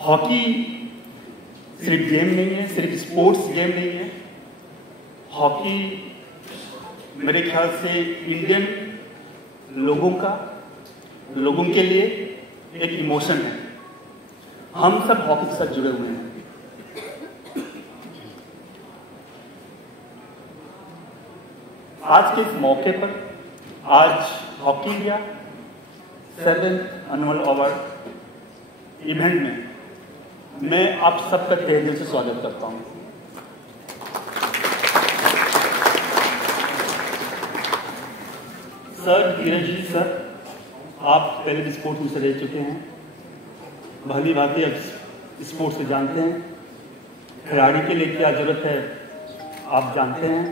Hockey सिर्फ game नहीं है, सिर्फ स्पोर्ट्स गेम नहीं है। हॉकी मेरे ख्याल से इंडियन लोगों के लिए एक इमोशन है। हम सब हॉकी के साथ जुड़े हुए हैं। आज के इस मौके पर, आज hockey India 7th annual award event में मैं आप सबका तहे दिल से स्वागत करता हूं। सर, धीरज जी सर, आप पहले भी स्पोर्ट्स में से रह चुके हैं, भली भांति अब स्पोर्ट्स से जानते हैं। खिलाड़ी के लिए क्या जरूरत है आप जानते हैं,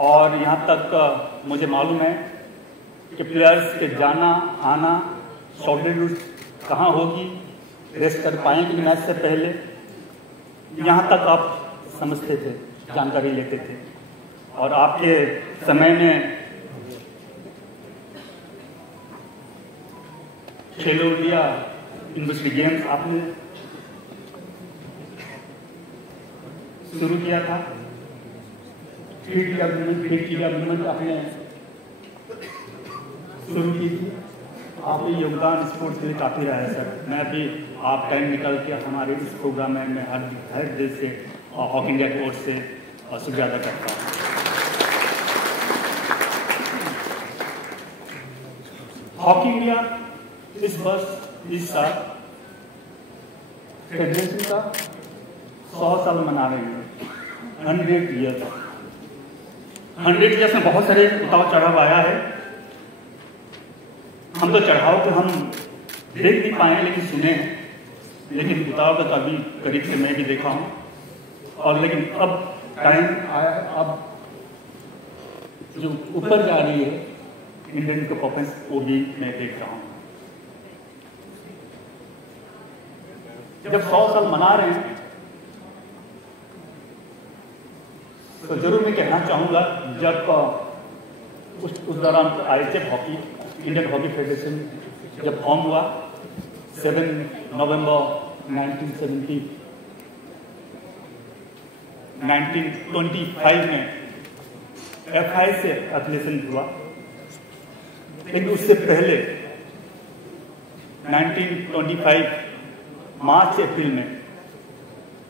और यहाँ तक मुझे मालूम है कि प्लेयर्स के जाना आना सॉलिड कहाँ होगी, रेस्ट कर पाएंगे मैच से पहले, यहाँ तक आप समझते थे, जानकारी लेते थे। और आपके समय में खेलो इंडिया यूनिवर्सिटी गेम्स आपने शुरू किया था, फिट इंडिया मूवमेंट आपने शुरू की थी। आपके योगदान स्पोर्ट्स के लिए काफ़ी रहा है सर। मैं भी आप टाइम निकाल के हमारे इस प्रोग्राम में मैं हर दिल से हॉकी इंडिया की ओर से शुक्रिया अदा करता हूँ। हॉकी इंडिया इस साल फेडरेशन का 100 साल मना रहे हैं, 100 ईयर। 100 ईयर्स में बहुत सारे उतार चढ़ाव आया है। हम तो चढ़ाव को हम देख नहीं पाए लेकिन सुने हैं, लेकिन उतार तो कभी करीब से मैं भी देखा हूँ। और लेकिन अब टाइम आया है, अब जो ऊपर जा रही है इंडियन परफॉर्मेंस, वो भी मैं देख रहा हूँ। जब 100 साल मना रहे हैं तो जरूर मैं कहना चाहूँगा, जब उस दौरान IHF hockey, Indian hockey federation जब फॉर्म हुआ 7 नवंबर 1925 में FI से एफिलिएशन हुआ। लेकिन उससे पहले 1925 मार्च अप्रैल में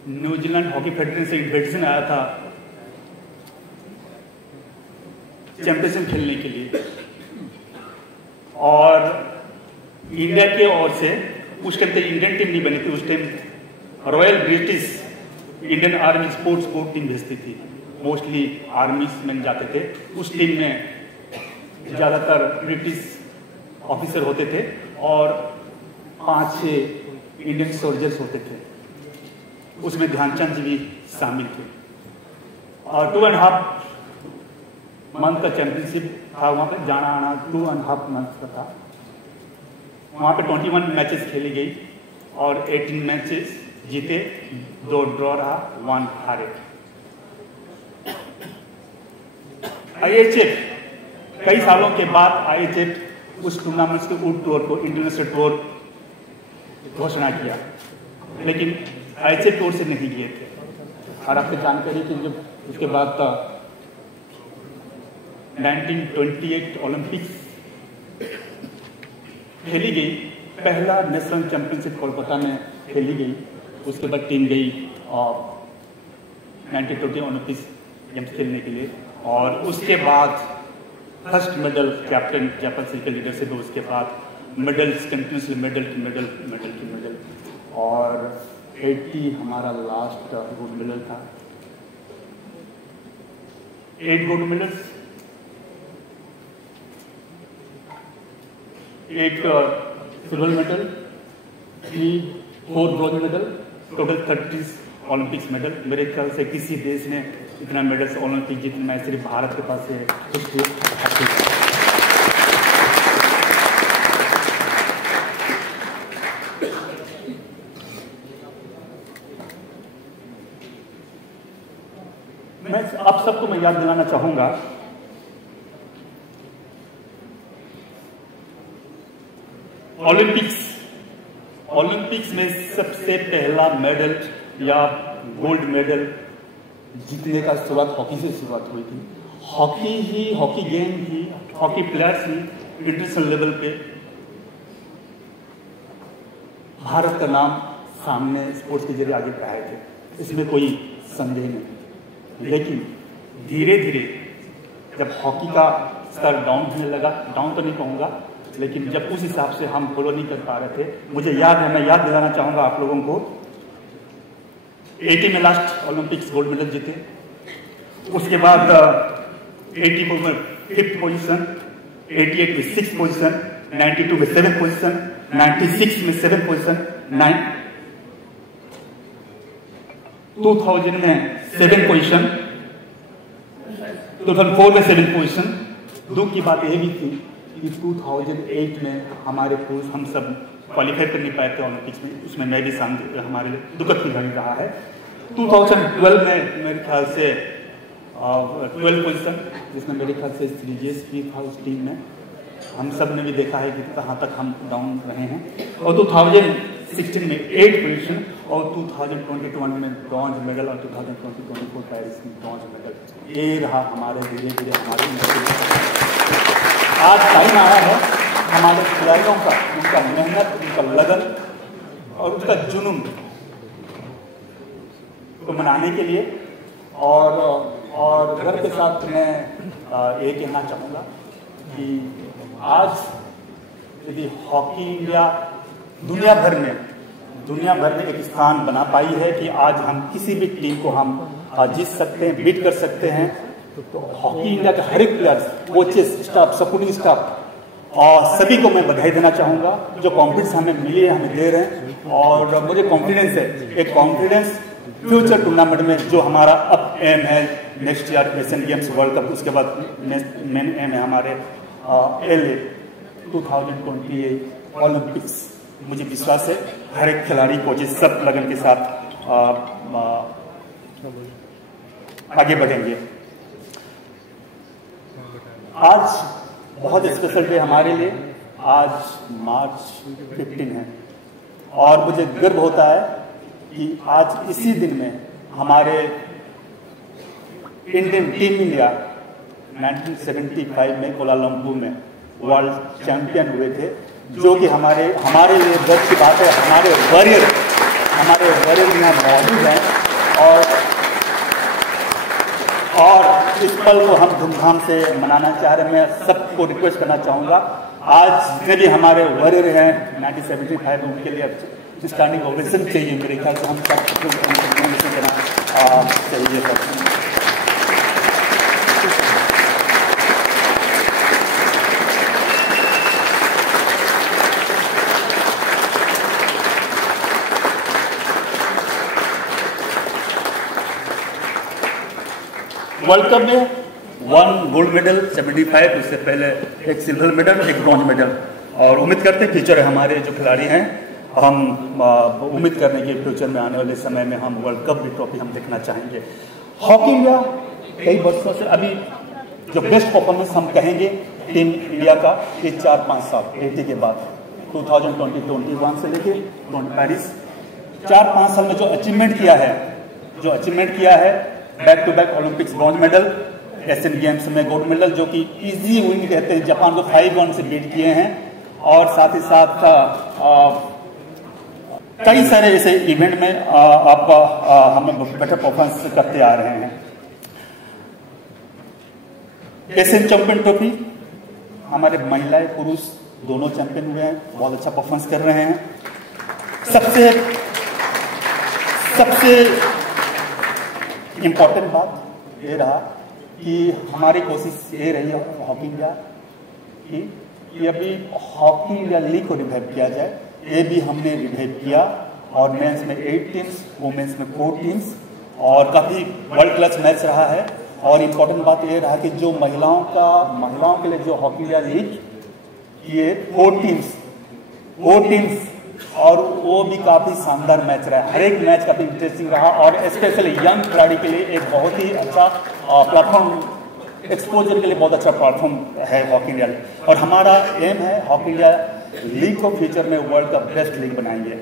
न्यूजीलैंड हॉकी फेडरेशन से इन्विटेशन आया था चैंपियनशिप खेलने के लिए, और इंडिया की ओर से उस टाइम तक इंडियन टीम नहीं बनी थी। उस time royal British Indian army sports team भेजती थी, मोस्टली आर्मी में जाते थे। उस टीम में ज़्यादातर ब्रिटिश ऑफिसर होते थे और 5-6 इंडियन सोल्जर्स होते थे। उसमें ध्यानचंद जी भी शामिल थे। और 2.5 मंथ का चैंपियनशिप था, वहाँ पे जाना आना 2.5 मंथ का था। वहाँ पे 21 मैचेस खेली गई और 18 मैचेस जीते, 2 ड्रॉ रहा, 1 हारे। IHF कई सालों के बाद IHF उस टूर्नामेंट के वुड टूर को इंटरनेशनल टूर घोषणा किया, लेकिन IHF टूर से नहीं गए थे। और आपको जानकारी कि जब उसके बाद 1928 ओलंपिक्स खेली गई, पहला नेशनल चैंपियनशिप कोलकाता में खेली गई। उसके बाद टीम गई 1920 ओलंपिक्स गेम्स खेलने के लिए, और उसके बाद first medal captain Jaipal Singh के लीडरशिप, उसके बाद मेडल्स कंटिन्यूसली मेडल, और 80 हमारा लास्ट गोल्ड मेडल था। 8 gold medals, 1 silver medal, 4 bronze medal, total 30 Olympics medal. मेरे ख्याल से किसी देश ने इतना मेडल्स ओलंपिक जितना सिर्फ भारत के पास है। मैं आप सबको मैं याद दिलाना चाहूंगा, ओलंपिक्स में सबसे पहला मेडल या गोल्ड मेडल जीतने का शुरुआत हॉकी से शुरुआत हुई थी। हॉकी गेम ही, हॉकी प्लेयर्स ही इंटरनेशनल लेवल पे भारत का नाम सामने स्पोर्ट्स के जरिए आगे बढ़ाए थे, इसमें कोई संदेह नहीं। लेकिन धीरे धीरे जब हॉकी का स्तर डाउन होने लगा, डाउन तो नहीं कहूँगा, लेकिन जब उस हिसाब से हम फॉलो नहीं कर पा रहे थे, मुझे याद है, मैं याद दिलाना चाहूँगा आप लोगों को, 80 में लास्ट ओलंपिक्स गोल्ड मेडल जीते, उसके बाद 84 में 5th पोजीशन, 88 में 6th पोजीशन, 92 में 7th पोजीशन, 96 में 7th पोजीशन, 2000 में 7th पोजीशन, 2004 में 7th पोजीशन। दुख की बात यह भी थी कि 2008 में हमारे पुरुष हम सब क्वालिफाई कर नहीं पाए थे ओलंपिक्स में, उसमें मैं भी शामिल, हमारे लिए दुखद की घड़ी रहा है। 2012 में मेरे ख्याल से 12 पोजीशन, जिसमें मेरे ख्याल से श्रीजेश भी था उस टीम में। हम सब ने भी देखा है कि कहाँ तक हम डाउन रहे हैं। और 2016 में 8 पोजीशन और 2021 में ब्रॉन्ज मेडल और 2024 पेरिस में ब्रॉन्ज मेडल। ये रहा हमारे धीरे धीरे हमारे आज टाइम आया है हमारे खिलाड़ियों का, उनका मेहनत, उनका लगन और उनका जुनून को मनाने के लिए। और घर के साथ मैं ये कहना चाहूँगा कि आज यदि हॉकी इंडिया दुनिया भर में एक स्थान बना पाई है कि आज हम किसी भी टीम को हम जीत सकते हैं, बीट कर सकते हैं, तो हॉकी इंडिया के हर एक players, coaches, staff, supporting staff और सभी को मैं बधाई देना चाहूँगा। जो कॉन्फिडेंस हमें मिली है, हमें दे रहे हैं, और मुझे कॉन्फिडेंस है, एक कॉन्फिडेंस फ्यूचर टूर्नामेंट में जो हमारा अब एम है next year Asian games, world cup, उसके बाद मेन एम है हमारे LA 2028 ओलंपिक्स। मुझे विश्वास है हर एक खिलाड़ी, कोचेस सब लगन के साथ आगे बढ़ेंगे। आज बहुत स्पेशल डे हमारे लिए, आज मार्च 15 है और मुझे गर्व होता है कि आज इसी दिन में हमारे इंडियन टीम इंडिया 1975 में कोलालमपुर में वर्ल्ड चैंपियन हुए थे, जो कि हमारे लिए गर्व की बात है। हमारे वॉरियर यहाँ मौजूद हैं और इस पल को हम धूमधाम से मनाना चाह रहे हैं। मैं सबको रिक्वेस्ट करना चाहूँगा, आज जितने भी हमारे वॉरियर हैं 1975, उनके लिए स्टैंडिंग ओवेशन चाहिए। मेरे ख्याल से हम सब देना चाहिए। वर्ल्ड कप में 1 गोल्ड मेडल, 75, उससे पहले एक सिल्वर मेडल, एक ब्रॉन्ज मेडल, और उम्मीद करते हैं फ्यूचर हमारे जो खिलाड़ी हैं, हम उम्मीद करने के फ्यूचर में आने वाले समय में हम वर्ल्ड कप भी ट्रॉफी हम देखना चाहेंगे। हॉकी इंडिया कई वर्षों से अभी जो बेस्ट परफॉर्मेंस हम कहेंगे टीम इंडिया का, ये 4-5 साल 80 के बाद 2020-21 से लेके पेरिस 4-5 साल में जो अचीवमेंट किया है back to back Olympics bronze medal, Asian Games में गोल्ड मेडल, जो कि इजी विन कहते हैं, जापान को 5-1 से बीट किए हैं, और साथ ही साथ कई सारे ऐसे इवेंट में हम बेटर परफॉर्मेंस करते आ रहे हैं। एशियन चैंपियन ट्रॉफी हमारे महिलाएं पुरुष दोनों चैंपियन हुए हैं, बहुत अच्छा परफॉर्मेंस कर रहे हैं। सबसे इम्पोर्टेंट बात ये रहा कि हमारी कोशिश ये रही है हॉकी इंडिया कि अभी हॉकी इंडिया लीग को रिवाइव किया जाए। ये भी हमने रिवाइव किया, और मेंस में 8 टीम्स, वुमेन्स में 4 टीम्स, और काफ़ी वर्ल्ड क्लास मैच रहा है। और इम्पोर्टेंट बात ये रहा कि जो महिलाओं के लिए जो हॉकी इंडिया लीग, ये 4 टीम्स और वो भी काफ़ी शानदार मैच रहा। हर एक मैच काफ़ी इंटरेस्टिंग रहा, और स्पेशली यंग खिलाड़ी के लिए एक बहुत ही अच्छा प्लेटफॉर्म, एक्सपोजर के लिए बहुत अच्छा प्लेटफॉर्म है हॉकी इंडिया। और हमारा एम है हॉकी इंडिया लीग को फ्यूचर में वर्ल्ड का बेस्ट लीग बनाएंगे।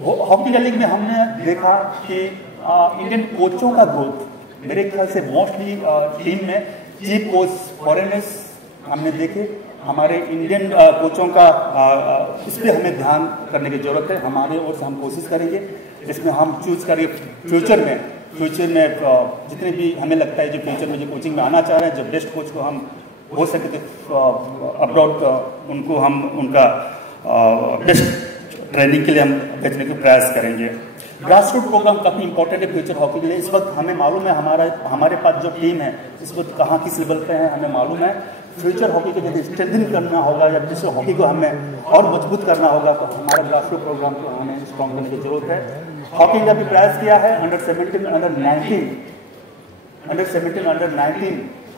हॉकी लीग में हमने देखा कि इंडियन कोचों का ग्रोथ, मेरे ख्याल से मोस्टली टीम में चीफ कोच फॉरेनर्स हमने देखे। हमारे इंडियन कोचों का इस पर हमें ध्यान करने की जरूरत है। हमारे ओर से हम कोशिश करेंगे इसमें हम चूज करेंगे फ्यूचर में जितने भी हमें लगता है जो फ्यूचर में जो कोचिंग में आना चाह रहे हैं, जो बेस्ट कोच को हम हो सके तो अब्रॉड उनको हम उनका बेस्ट ट्रेनिंग के लिए हम भेजने का प्रयास करेंगे। ग्रास रूट प्रोग्राम काफ़ी इंपॉर्टेंट है फ्यूचर हॉकी के लिए। इस वक्त हमें मालूम है हमारे पास जो टीम है इस वक्त कहाँ किस लेवल पे है हमें मालूम है। फ्यूचर हॉकी को यदि स्ट्रेंथन करना होगा या फ्यूचर हॉकी को हमें और मजबूत करना होगा तो हमारे ग्रास रूट प्रोग्राम को हमें स्ट्रॉन्ग करने की जरूरत है। हॉकी का भी प्रयास किया है अंडर 17 अंडर 19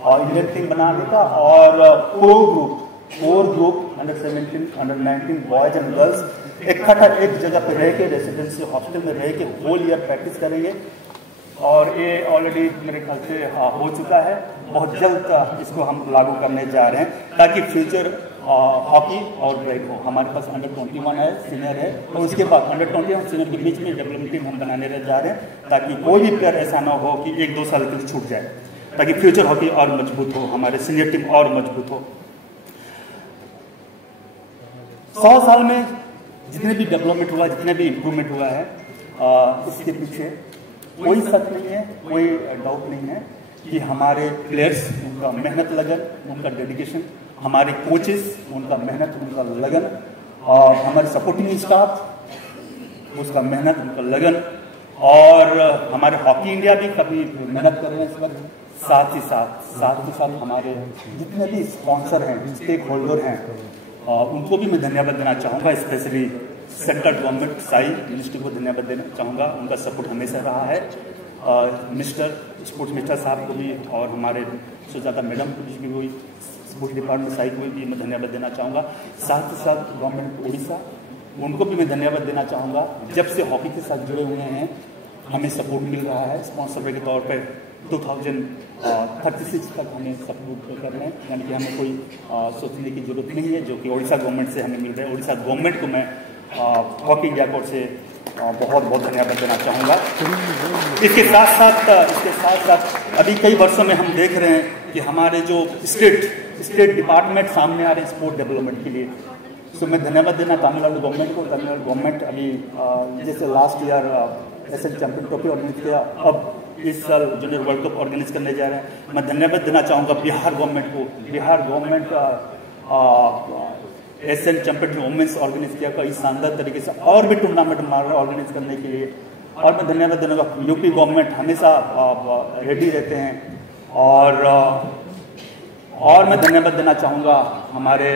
और इंडियन टीम बनाने का, और core group under 17 under 19 boys and girls इकट्ठा एक जगह पर रह के रेसिडेंसी हॉस्टल में रह के होल ईयर प्रैक्टिस करेंगे, और ये ऑलरेडी मेरे ख्याल से हो चुका है। बहुत जल्द इसको हम लागू करने जा रहे हैं ताकि फ्यूचर हॉकी और ब्रेक हो। हमारे पास अंडर 21 है, सीनियर है, और उसके बाद अंडर 20 और सीनियर के बीच में डेवलपमेंट टीम हम बनाने जा रहे हैं ताकि कोई भी प्लेयर ऐसा ना हो कि 1-2 साल के लिए छूट जाए, ताकि फ्यूचर हॉकी और मजबूत हो, हमारे सीनियर टीम और मजबूत हो। 100 साल में जितने भी डेवलपमेंट हुआ, जितने भी इम्प्रूवमेंट हुआ है, इसके पीछे कोई शक नहीं है, कोई डाउट नहीं है कि हमारे प्लेयर्स उनका मेहनत लगन, उनका डेडिकेशन, हमारे कोचेस उनका मेहनत, उनका लगन, और हमारे सपोर्टिंग स्टाफ उसका मेहनत, उनका लगन, और हमारे हॉकी इंडिया भी काफ़ी मेहनत कर रहे हैं इस वक्त। साथ ही साथ हमारे जितने भी स्पॉन्सर हैं, स्टेक होल्डर हैं, उनको भी मैं धन्यवाद देना चाहूँगा। Specially central government Sai ministry को धन्यवाद देना चाहूँगा, उनका सपोर्ट हमेशा रहा है। मिनिस्टर स्पोर्ट्स मिनिस्टर साहब को भी और हमारे सुजाता मैडम को भी हुई स्पोर्ट्स डिपार्टमेंट साई को भी मैं धन्यवाद देना चाहूँगा। साथ ही साथ गवर्नमेंट उड़ीसा, उनको भी मैं धन्यवाद देना चाहूँगा। जब से हॉकी के साथ जुड़े हुए हैं हमें सपोर्ट मिल रहा है स्पॉन्सर के तौर पर। 2036 तक हमें सपोर्ट कर रहे हैं, यानी कि हमें कोई सोचने की जरूरत नहीं है, जो कि उड़ीसा गवर्नमेंट से हमें मिल रहा है। उड़ीसा गवर्नमेंट को मैं हॉकी इंडिया कोर्ट से बहुत बहुत धन्यवाद देना चाहूँगा। इसके साथ साथ अभी कई वर्षों में हम देख रहे हैं कि हमारे जो स्टेट डिपार्टमेंट सामने आ रहे हैं स्पोर्ट डेवलपमेंट के लिए, तो मैं धन्यवाद देना तमिलनाडु गवर्नमेंट को। तमिलनाडु गवर्नमेंट अभी जैसे last year Asian champion trophy organise किया, अब इस साल जूनियर वर्ल्ड कप ऑर्गेनाइज करने जा रहे हैं। मैं धन्यवाद देना चाहूँगा बिहार गवर्नमेंट को। Bihar government Asian champion women's organise किया कई शानदार तरीके से, और भी टूर्नामेंट ऑर्गेनाइज करने के लिए। और मैं धन्यवाद देना यूपी गवर्नमेंट हमेशा रेडी रहते हैं, और मैं धन्यवाद देना चाहूँगा हमारे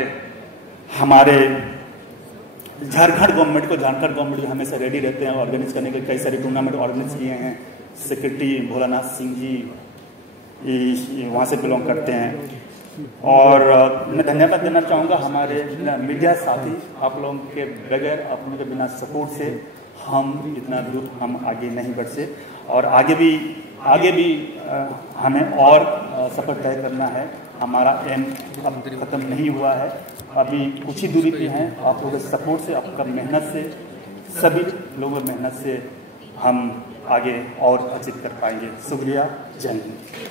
झारखंड गवर्नमेंट को। झारखंड गवर्नमेंट भी हमेशा रेडी रहते हैं ऑर्गेनाइज करने के, कई सारे टूर्नामेंट ऑर्गेनाइज किए हैं। सेक्रेटरी भोलानाथ सिंह जी वहाँ से बिलोंग करते हैं। और मैं धन्यवाद देना चाहूँगा हमारे मीडिया साथी, आप लोगों के बगैर, आप लोगों के बिना सपोर्ट से हम इतना दूर हम आगे नहीं बढ़ से, और आगे भी हमें और सफर तय करना है। हमारा एम अब ख़त्म नहीं हुआ है, अभी कुछ ही दूरी पे हैं। आप लोगों के सपोर्ट से, आपका मेहनत से, सभी लोगों की मेहनत से हम आगे और अचीव कर पाएंगे। शुक्रिया, जय हिंद।